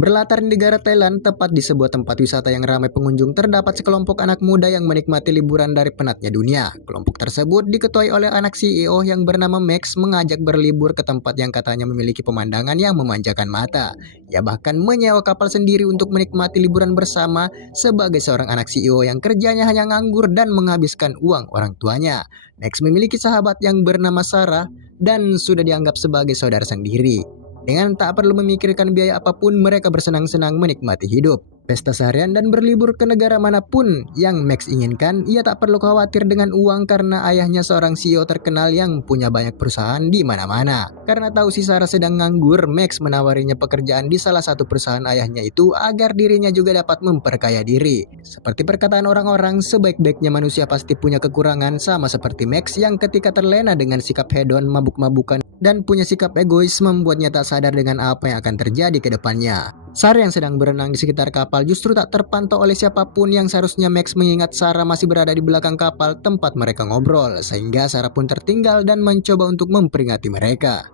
Berlatar di negara Thailand, tepat di sebuah tempat wisata yang ramai pengunjung, terdapat sekelompok anak muda yang menikmati liburan dari penatnya dunia. Kelompok tersebut diketuai oleh anak CEO yang bernama Max, mengajak berlibur ke tempat yang katanya memiliki pemandangan yang memanjakan mata. Ia bahkan menyewa kapal sendiri untuk menikmati liburan bersama sebagai seorang anak CEO yang kerjanya hanya nganggur dan menghabiskan uang orang tuanya. Max memiliki sahabat yang bernama Sarah dan sudah dianggap sebagai saudara sendiri. Dengan tak perlu memikirkan biaya apapun, mereka bersenang-senang menikmati hidup. Pesta seharian dan berlibur ke negara manapun yang Max inginkan. Ia tak perlu khawatir dengan uang karena ayahnya seorang CEO terkenal yang punya banyak perusahaan di mana-mana. Karena tahu si Sarah sedang nganggur, Max menawarinya pekerjaan di salah satu perusahaan ayahnya itu agar dirinya juga dapat memperkaya diri. Seperti perkataan orang-orang, sebaik-baiknya manusia pasti punya kekurangan, sama seperti Max yang ketika terlena dengan sikap hedon, mabuk-mabukan, dan punya sikap egois membuatnya tak sadar dengan apa yang akan terjadi ke depannya. Sarah yang sedang berenang di sekitar kapal justru tak terpantau oleh siapapun, yang seharusnya Max mengingat Sarah masih berada di belakang kapal tempat mereka ngobrol, sehingga Sarah pun tertinggal dan mencoba untuk memperingati mereka.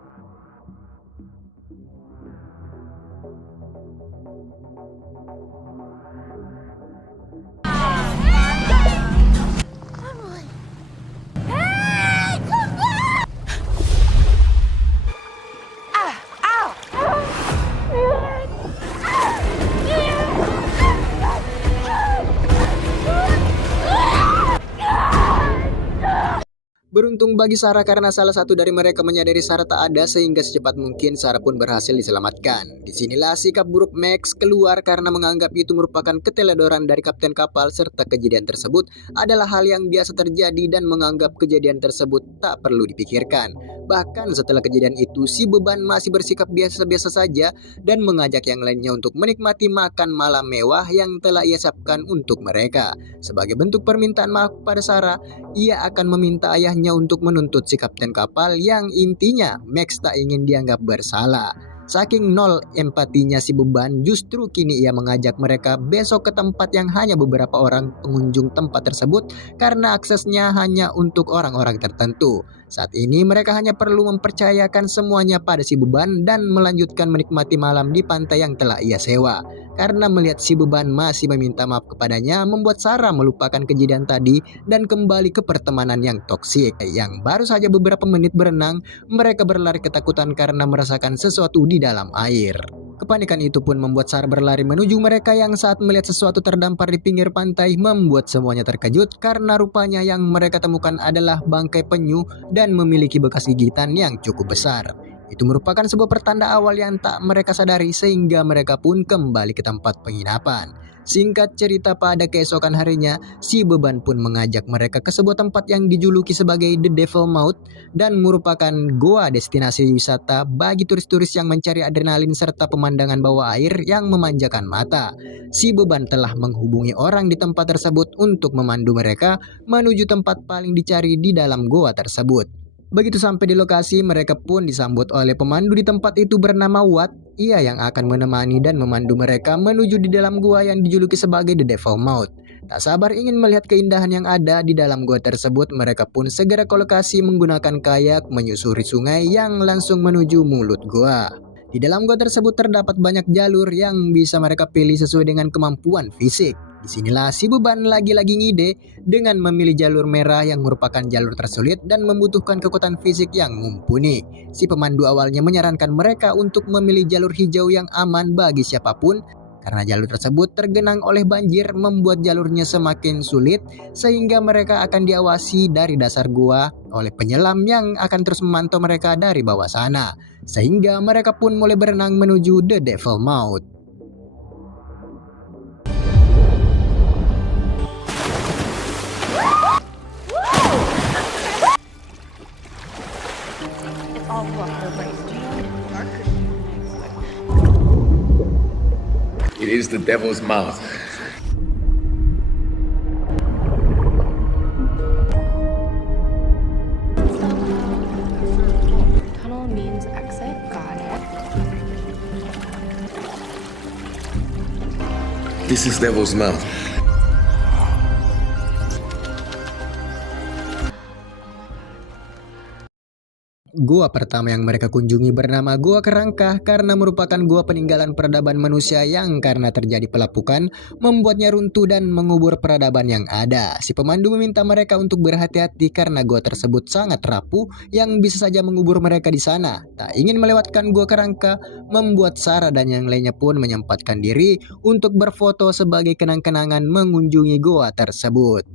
Beruntung bagi Sarah karena salah satu dari mereka menyadari Sarah tak ada, sehingga secepat mungkin Sarah pun berhasil diselamatkan. Disinilah sikap buruk Max keluar karena menganggap itu merupakan keteledoran dari kapten kapal, serta kejadian tersebut adalah hal yang biasa terjadi dan menganggap kejadian tersebut tak perlu dipikirkan. Bahkan setelah kejadian itu, si beban masih bersikap biasa-biasa saja dan mengajak yang lainnya untuk menikmati makan malam mewah yang telah ia siapkan untuk mereka. Sebagai bentuk permintaan maaf pada Sarah, ia akan meminta ayahnya untuk menuntut si kapten kapal yang intinya Max tak ingin dianggap bersalah. Saking nol empatinya si beban, justru kini ia mengajak mereka besok ke tempat yang hanya beberapa orang pengunjung tempat tersebut karena aksesnya hanya untuk orang-orang tertentu. Saat ini mereka hanya perlu mempercayakan semuanya pada si beban dan melanjutkan menikmati malam di pantai yang telah ia sewa. Karena melihat si beban masih meminta maaf kepadanya, membuat Sarah melupakan kejadian tadi dan kembali ke pertemanan yang toksik. Yang baru saja beberapa menit berenang, mereka berlari ketakutan karena merasakan sesuatu di dalam air. Kepanikan itu pun membuat Sarah berlari menuju mereka yang saat melihat sesuatu terdampar di pinggir pantai membuat semuanya terkejut karena rupanya yang mereka temukan adalah bangkai penyu dan memiliki bekas gigitan yang cukup besar. Itu merupakan sebuah pertanda awal yang tak mereka sadari, sehingga mereka pun kembali ke tempat penginapan. Singkat cerita, pada keesokan harinya, si beban pun mengajak mereka ke sebuah tempat yang dijuluki sebagai The Devil Mouth dan merupakan goa destinasi wisata bagi turis-turis yang mencari adrenalin serta pemandangan bawah air yang memanjakan mata. Si beban telah menghubungi orang di tempat tersebut untuk memandu mereka menuju tempat paling dicari di dalam goa tersebut. Begitu sampai di lokasi, mereka pun disambut oleh pemandu di tempat itu bernama Watt. Ia yang akan menemani dan memandu mereka menuju di dalam gua yang dijuluki sebagai The Devil Mouth. Tak sabar ingin melihat keindahan yang ada di dalam gua tersebut, mereka pun segera ke lokasi menggunakan kayak menyusuri sungai yang langsung menuju mulut gua. Di dalam gua tersebut terdapat banyak jalur yang bisa mereka pilih sesuai dengan kemampuan fisik. Disinilah si beban lagi-lagi ngide dengan memilih jalur merah yang merupakan jalur tersulit dan membutuhkan kekuatan fisik yang mumpuni. Si pemandu awalnya menyarankan mereka untuk memilih jalur hijau yang aman bagi siapapun karena jalur tersebut tergenang oleh banjir, membuat jalurnya semakin sulit sehingga mereka akan diawasi dari dasar gua oleh penyelam yang akan terus memantau mereka dari bawah sana. Sehingga mereka pun mulai berenang menuju The Devil Mouth. It is the devil's mouth. Tunnel means exit. Got it. This is devil's mouth. Gua pertama yang mereka kunjungi bernama Gua Kerangka karena merupakan gua peninggalan peradaban manusia yang karena terjadi pelapukan membuatnya runtuh dan mengubur peradaban yang ada. Si pemandu meminta mereka untuk berhati-hati karena gua tersebut sangat rapuh yang bisa saja mengubur mereka di sana. Tak ingin melewatkan Gua Kerangka, membuat Sarah dan yang lainnya pun menyempatkan diri untuk berfoto sebagai kenang-kenangan mengunjungi gua tersebut.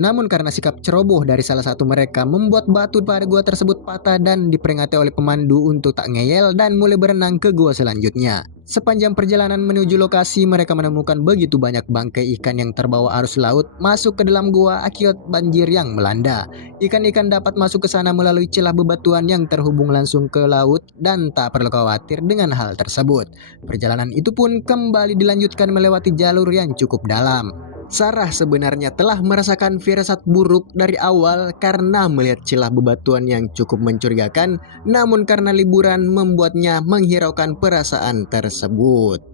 Namun karena sikap ceroboh dari salah satu mereka membuat batu pada gua tersebut patah dan diperingati oleh pemandu untuk tak ngeyel dan mulai berenang ke gua selanjutnya. Sepanjang perjalanan menuju lokasi mereka menemukan begitu banyak bangkai ikan yang terbawa arus laut masuk ke dalam gua akibat banjir yang melanda. Ikan-ikan dapat masuk ke sana melalui celah bebatuan yang terhubung langsung ke laut dan tak perlu khawatir dengan hal tersebut. Perjalanan itu pun kembali dilanjutkan melewati jalur yang cukup dalam. Sarah sebenarnya telah merasakan firasat buruk dari awal karena melihat celah bebatuan yang cukup mencurigakan, namun karena liburan membuatnya menghiraukan perasaan tersebut.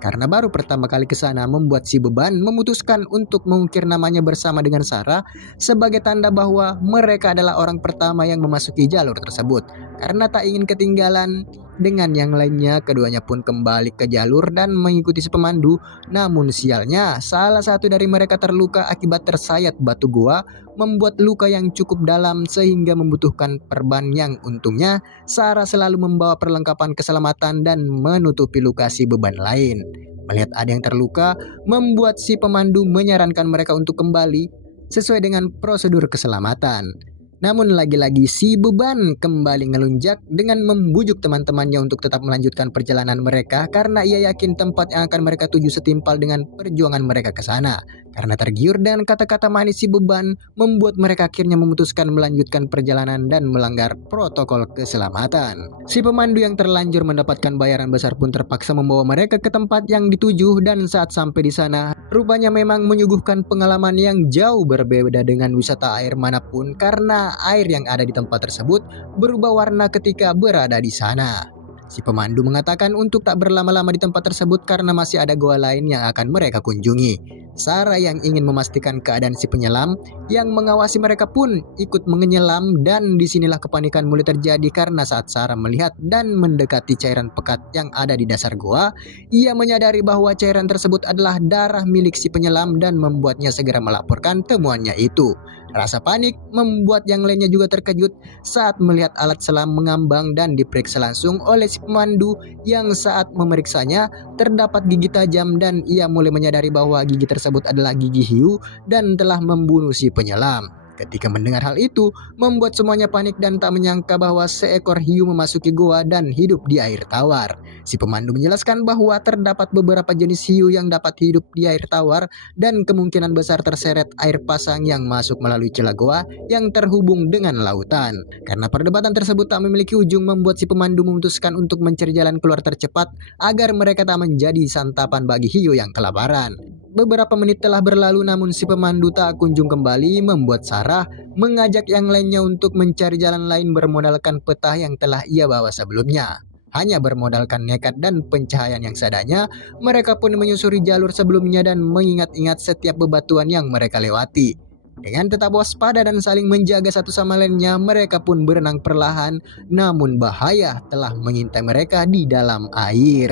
Karena baru pertama kali ke sana membuat si beban memutuskan untuk mengukir namanya bersama dengan Sarah sebagai tanda bahwa mereka adalah orang pertama yang memasuki jalur tersebut. Karena tak ingin ketinggalan dengan yang lainnya, keduanya pun kembali ke jalur dan mengikuti si pemandu. Namun sialnya, salah satu dari mereka terluka akibat tersayat batu gua, membuat luka yang cukup dalam sehingga membutuhkan perban yang untungnya Sarah selalu membawa perlengkapan keselamatan dan menutupi luka si beban lain. Melihat ada yang terluka, membuat si pemandu menyarankan mereka untuk kembali sesuai dengan prosedur keselamatan. Namun lagi-lagi si beban kembali ngelunjak dengan membujuk teman-temannya untuk tetap melanjutkan perjalanan mereka karena ia yakin tempat yang akan mereka tuju setimpal dengan perjuangan mereka ke sana. Karena tergiur dengan kata-kata manis si beban, membuat mereka akhirnya memutuskan melanjutkan perjalanan dan melanggar protokol keselamatan. Si pemandu yang terlanjur mendapatkan bayaran besar pun terpaksa membawa mereka ke tempat yang dituju dan saat sampai di sana, rupanya memang menyuguhkan pengalaman yang jauh berbeda dengan wisata air manapun karena air yang ada di tempat tersebut berubah warna ketika berada di sana. Si pemandu mengatakan untuk tak berlama-lama di tempat tersebut karena masih ada goa lain yang akan mereka kunjungi. Sarah yang ingin memastikan keadaan si penyelam yang mengawasi mereka pun ikut menyelam dan disinilah kepanikan mulai terjadi karena saat Sarah melihat dan mendekati cairan pekat yang ada di dasar goa, ia menyadari bahwa cairan tersebut adalah darah milik si penyelam dan membuatnya segera melaporkan temuannya itu. Rasa panik membuat yang lainnya juga terkejut saat melihat alat selam mengambang dan diperiksa langsung oleh si pemandu yang saat memeriksanya terdapat gigi tajam dan ia mulai menyadari bahwa gigi tersebut adalah gigi hiu dan telah membunuh si penyelam. Ketika mendengar hal itu, membuat semuanya panik dan tak menyangka bahwa seekor hiu memasuki goa dan hidup di air tawar. Si pemandu menjelaskan bahwa terdapat beberapa jenis hiu yang dapat hidup di air tawar dan kemungkinan besar terseret air pasang yang masuk melalui celah goa yang terhubung dengan lautan. Karena perdebatan tersebut tak memiliki ujung, membuat si pemandu memutuskan untuk mencari jalan keluar tercepat agar mereka tak menjadi santapan bagi hiu yang kelaparan. Beberapa menit telah berlalu namun si pemandu tak kunjung kembali, membuat Sarah mengajak yang lainnya untuk mencari jalan lain bermodalkan peta yang telah ia bawa sebelumnya. Hanya bermodalkan nekat dan pencahayaan yang seadanya, mereka pun menyusuri jalur sebelumnya dan mengingat-ingat setiap bebatuan yang mereka lewati. Dengan tetap waspada dan saling menjaga satu sama lainnya, mereka pun berenang perlahan, namun bahaya telah mengintai mereka di dalam air.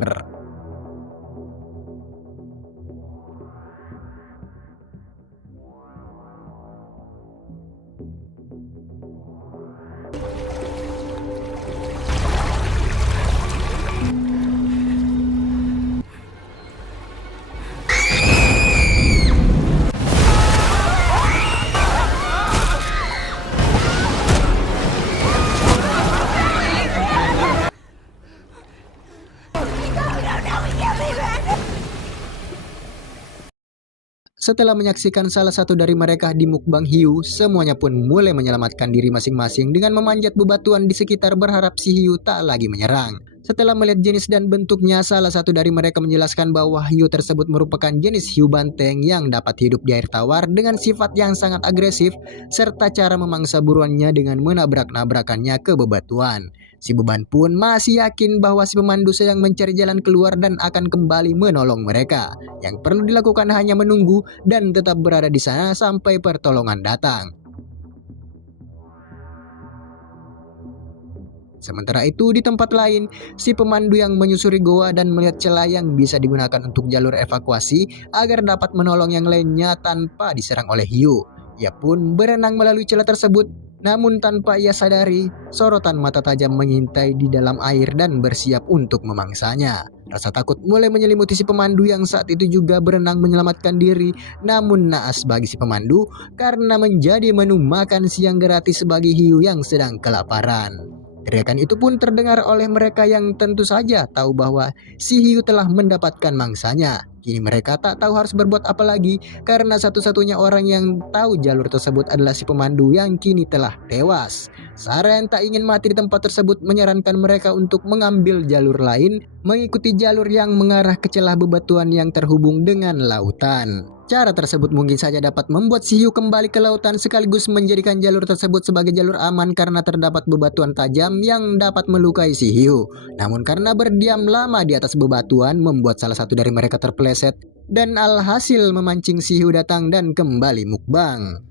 Setelah menyaksikan salah satu dari mereka di mukbang hiu, semuanya pun mulai menyelamatkan diri masing-masing dengan memanjat bebatuan di sekitar berharap si hiu tak lagi menyerang. Setelah melihat jenis dan bentuknya, salah satu dari mereka menjelaskan bahwa hiu tersebut merupakan jenis hiu banteng yang dapat hidup di air tawar dengan sifat yang sangat agresif serta cara memangsa buruannya dengan menabrak-nabrakannya ke bebatuan. Si beban pun masih yakin bahwa si pemandu sedang mencari jalan keluar dan akan kembali menolong mereka. Yang perlu dilakukan hanya menunggu dan tetap berada di sana sampai pertolongan datang. Sementara itu di tempat lain, si pemandu yang menyusuri goa dan melihat celah yang bisa digunakan untuk jalur evakuasi agar dapat menolong yang lainnya tanpa diserang oleh hiu. Ia pun berenang melalui celah tersebut, namun tanpa ia sadari, sorotan mata tajam mengintai di dalam air dan bersiap untuk memangsanya. Rasa takut mulai menyelimuti si pemandu yang saat itu juga berenang menyelamatkan diri, namun naas bagi si pemandu karena menjadi menu makan siang gratis bagi hiu yang sedang kelaparan. Teriakan itu pun terdengar oleh mereka yang tentu saja tahu bahwa si hiu telah mendapatkan mangsanya. Kini mereka tak tahu harus berbuat apa lagi karena satu-satunya orang yang tahu jalur tersebut adalah si pemandu yang kini telah tewas. Sarah yang tak ingin mati di tempat tersebut menyarankan mereka untuk mengambil jalur lain, mengikuti jalur yang mengarah ke celah bebatuan yang terhubung dengan lautan. Cara tersebut mungkin saja dapat membuat si hiu kembali ke lautan sekaligus menjadikan jalur tersebut sebagai jalur aman karena terdapat bebatuan tajam yang dapat melukai si hiu. Namun karena berdiam lama di atas bebatuan membuat salah satu dari mereka terpeleset dan alhasil memancing si hiu datang dan kembali mukbang.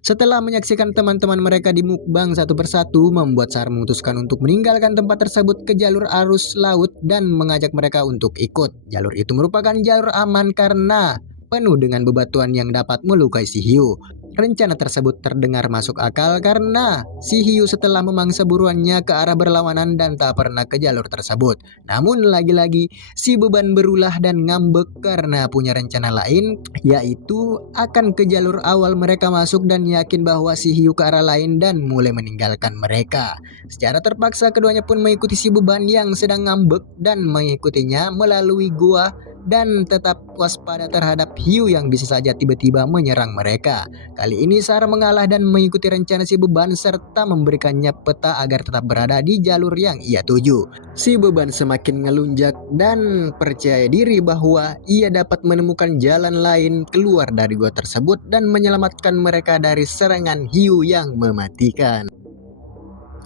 Setelah menyaksikan teman-teman mereka di mukbang satu persatu, membuat Sarah memutuskan untuk meninggalkan tempat tersebut ke jalur arus laut dan mengajak mereka untuk ikut. Jalur itu merupakan jalur aman karena penuh dengan bebatuan yang dapat melukai si hiu. Rencana tersebut terdengar masuk akal karena si hiu setelah memangsa buruannya ke arah berlawanan dan tak pernah ke jalur tersebut. Namun lagi-lagi si beban berulah dan ngambek karena punya rencana lain, yaitu akan ke jalur awal mereka masuk dan yakin bahwa si hiu ke arah lain dan mulai meninggalkan mereka. Secara terpaksa keduanya pun mengikuti si beban yang sedang ngambek dan mengikutinya melalui gua dan tetap waspada terhadap hiu yang bisa saja tiba-tiba menyerang mereka. Kali ini Sarah mengalah dan mengikuti rencana si beban serta memberikannya peta agar tetap berada di jalur yang ia tuju. Si beban semakin ngelunjak dan percaya diri bahwa ia dapat menemukan jalan lain keluar dari gua tersebut dan menyelamatkan mereka dari serangan hiu yang mematikan.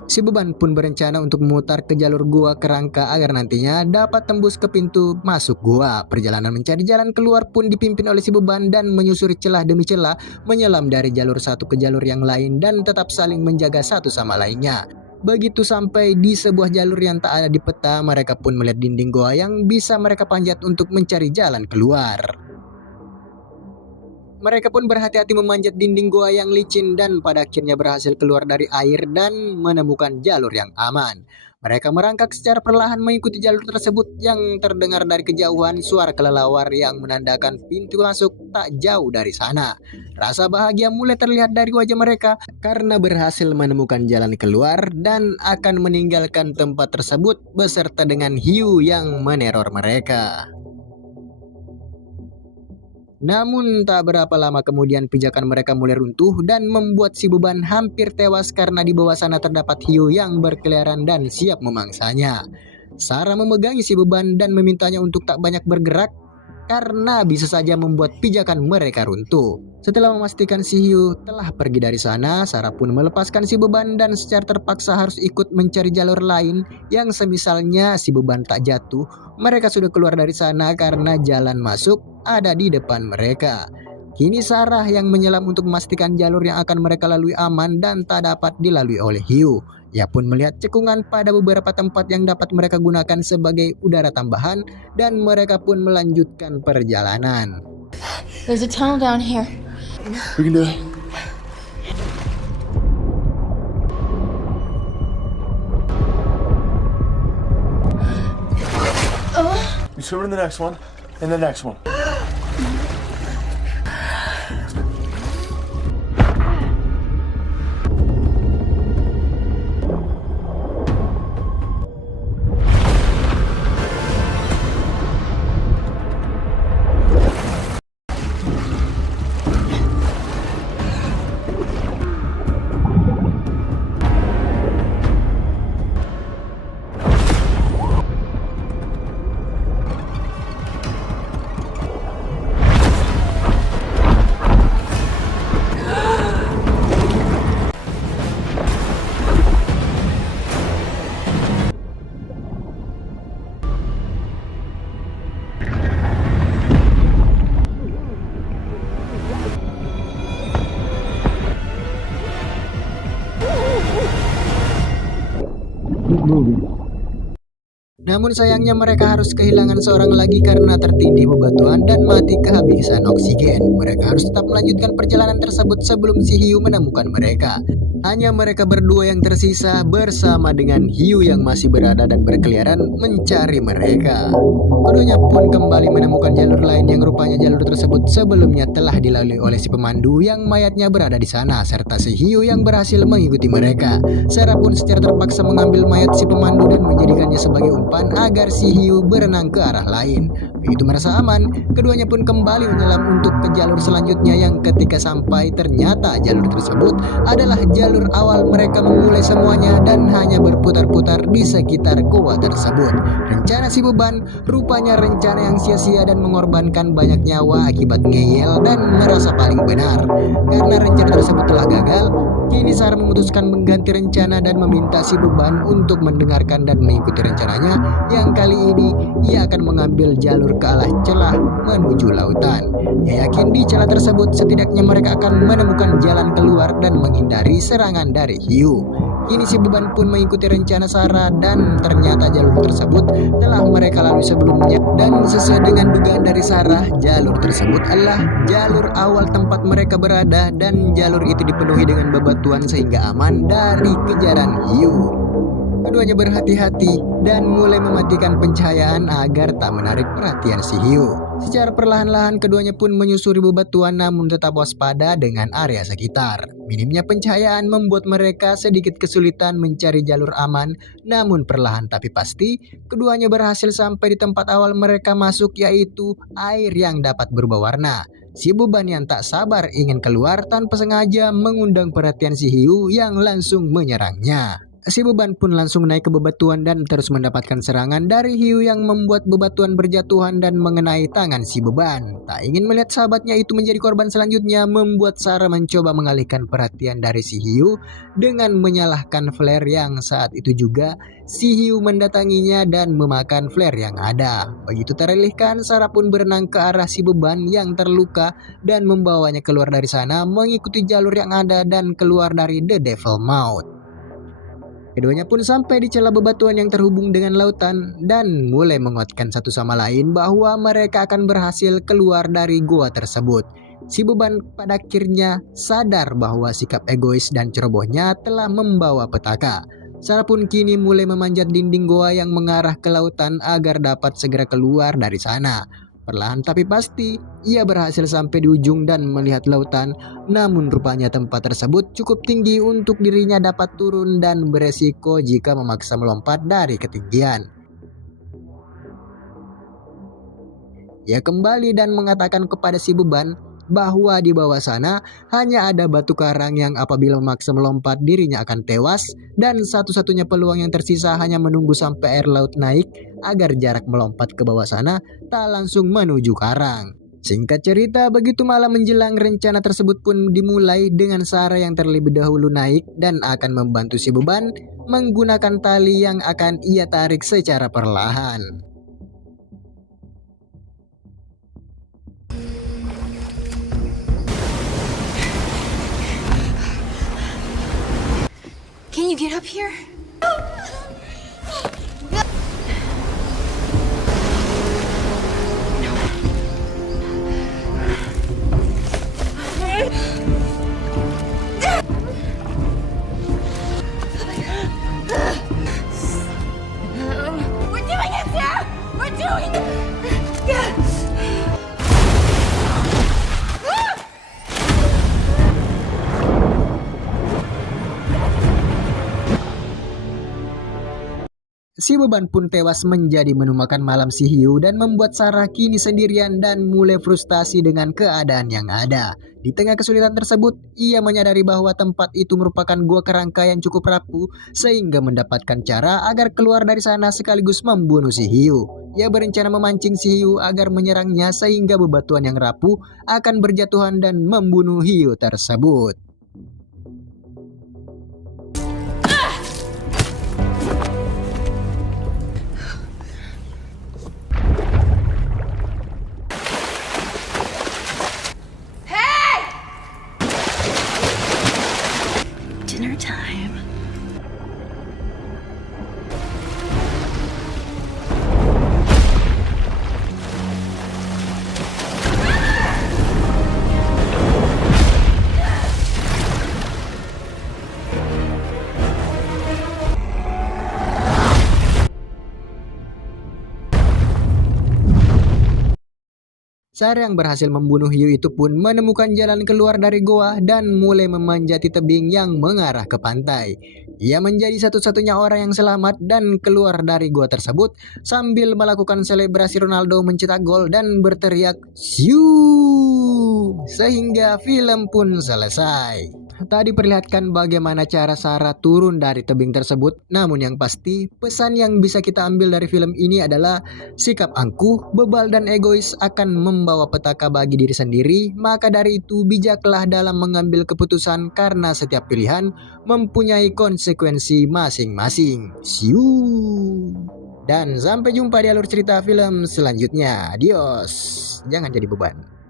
Si beban pun berencana untuk memutar ke jalur gua kerangka agar nantinya dapat tembus ke pintu masuk gua. Perjalanan mencari jalan keluar pun dipimpin oleh si beban dan menyusuri celah demi celah, menyelam dari jalur satu ke jalur yang lain dan tetap saling menjaga satu sama lainnya. Begitu sampai di sebuah jalur yang tak ada di peta, mereka pun melihat dinding gua yang bisa mereka panjat untuk mencari jalan keluar. Mereka pun berhati-hati memanjat dinding gua yang licin dan pada akhirnya berhasil keluar dari air dan menemukan jalur yang aman. Mereka merangkak secara perlahan mengikuti jalur tersebut yang terdengar dari kejauhan suara kelelawar yang menandakan pintu masuk tak jauh dari sana. Rasa bahagia mulai terlihat dari wajah mereka karena berhasil menemukan jalan keluar dan akan meninggalkan tempat tersebut beserta dengan hiu yang meneror mereka. Namun tak berapa lama kemudian pijakan mereka mulai runtuh dan membuat si beban hampir tewas karena di bawah sana terdapat hiu yang berkeliaran dan siap memangsanya. Sarah memegangi si beban dan memintanya untuk tak banyak bergerak karena bisa saja membuat pijakan mereka runtuh. Setelah memastikan si hiu telah pergi dari sana, Sarah pun melepaskan si beban dan secara terpaksa harus ikut mencari jalur lain yang semisalnya si beban tak jatuh. Mereka sudah keluar dari sana karena jalan masuk ada di depan mereka. Kini Sarah yang menyelam untuk memastikan jalur yang akan mereka lalui aman dan tak dapat dilalui oleh hiu. Ia pun melihat cekungan pada beberapa tempat yang dapat mereka gunakan sebagai udara tambahan dan mereka pun melanjutkan perjalanan. There's a tunnel down here. We can do it. You swim in the next one, and the next one. Namun sayangnya mereka harus kehilangan seorang lagi karena tertindih bebatuan dan mati kehabisan oksigen. Mereka harus tetap melanjutkan perjalanan tersebut sebelum si hiu menemukan mereka. Hanya mereka berdua yang tersisa bersama dengan hiu yang masih berada dan berkeliaran mencari mereka. Keduanya pun kembali menemukan jalur lain yang rupanya jalur tersebut sebelumnya telah dilalui oleh si pemandu yang mayatnya berada di sana, serta si hiu yang berhasil mengikuti mereka. Sarah pun secara terpaksa mengambil mayat si pemandu dan menjadikannya sebagai umpan agar si hiu berenang ke arah lain. Begitu merasa aman, keduanya pun kembali menyelam untuk ke jalur selanjutnya yang ketika sampai ternyata jalur tersebut adalah jalur awal mereka memulai semuanya dan hanya berputar-putar di sekitar gua tersebut. Rencana si beban rupanya rencana yang sia-sia dan mengorbankan banyak nyawa akibat ngeyel dan merasa paling benar. Karena rencana tersebut telah gagal, kini Sarah memutuskan mengganti rencana dan meminta si beban untuk mendengarkan dan mengikuti rencananya, yang kali ini ia akan mengambil jalur ke arah celah menuju lautan. Ia yakin di celah tersebut setidaknya mereka akan menemukan jalan keluar dan menghindari serangan dari hiu. Kini si beban pun mengikuti rencana Sarah dan ternyata jalur tersebut telah mereka lalui sebelumnya, dan sesuai dengan dugaan dari Sarah, jalur tersebut adalah jalur awal tempat mereka berada dan jalur itu dipenuhi dengan bebatuan sehingga aman dari kejaran hiu. Keduanya berhati-hati dan mulai mematikan pencahayaan agar tak menarik perhatian si hiu. Secara perlahan-lahan keduanya pun menyusuri bebatuan namun tetap waspada dengan area sekitar. Minimnya pencahayaan membuat mereka sedikit kesulitan mencari jalur aman, namun perlahan tapi pasti keduanya berhasil sampai di tempat awal mereka masuk, yaitu air yang dapat berubah warna. Si beban yang tak sabar ingin keluar tanpa sengaja mengundang perhatian si hiu yang langsung menyerangnya. Si beban pun langsung naik ke bebatuan dan terus mendapatkan serangan dari hiu yang membuat bebatuan berjatuhan dan mengenai tangan si beban. Tak ingin melihat sahabatnya itu menjadi korban selanjutnya membuat Sarah mencoba mengalihkan perhatian dari si hiu dengan menyalahkan flare yang saat itu juga si hiu mendatanginya dan memakan flare yang ada. Begitu teralihkan, Sarah pun berenang ke arah si beban yang terluka dan membawanya keluar dari sana mengikuti jalur yang ada dan keluar dari The Devil Mouth. Keduanya pun sampai di celah bebatuan yang terhubung dengan lautan dan mulai menguatkan satu sama lain bahwa mereka akan berhasil keluar dari gua tersebut. Si beban pada akhirnya sadar bahwa sikap egois dan cerobohnya telah membawa petaka. Sarah pun kini mulai memanjat dinding goa yang mengarah ke lautan agar dapat segera keluar dari sana. Perlahan tapi pasti, ia berhasil sampai di ujung dan melihat lautan, namun rupanya tempat tersebut cukup tinggi untuk dirinya dapat turun dan beresiko jika memaksa melompat dari ketinggian. Ia kembali dan mengatakan kepada si beban bahwa di bawah sana hanya ada batu karang yang apabila memaksa melompat dirinya akan tewas, dan satu-satunya peluang yang tersisa hanya menunggu sampai air laut naik agar jarak melompat ke bawah sana tak langsung menuju karang. Singkat cerita, begitu malam menjelang, rencana tersebut pun dimulai dengan Sarah yang terlebih dahulu naik dan akan membantu si beban menggunakan tali yang akan ia tarik secara perlahan. Can you get up here? We're doing it, Sarah! We're doing it! Si beban pun tewas menjadi menu makan malam si hiu dan membuat Sarah kini sendirian dan mulai frustasi dengan keadaan yang ada. Di tengah kesulitan tersebut, ia menyadari bahwa tempat itu merupakan gua kerangka yang cukup rapuh sehingga mendapatkan cara agar keluar dari sana sekaligus membunuh si hiu. Ia berencana memancing si hiu agar menyerangnya sehingga bebatuan yang rapuh akan berjatuhan dan membunuh hiu tersebut. Dinner time. Sarah yang berhasil membunuh Yu itu pun menemukan jalan keluar dari goa dan mulai memanjati tebing yang mengarah ke pantai. Ia menjadi satu-satunya orang yang selamat dan keluar dari goa tersebut sambil melakukan selebrasi Ronaldo mencetak gol dan berteriak "Siu!" sehingga film pun selesai. Tadi diperlihatkan bagaimana cara Sarah turun dari tebing tersebut, namun yang pasti pesan yang bisa kita ambil dari film ini adalah sikap angkuh, bebal dan egois akan membawa petaka bagi diri sendiri, maka dari itu bijaklah dalam mengambil keputusan karena setiap pilihan mempunyai konsekuensi masing-masing. Siu. Dan sampai jumpa di alur cerita film selanjutnya. Adios. Jangan jadi beban.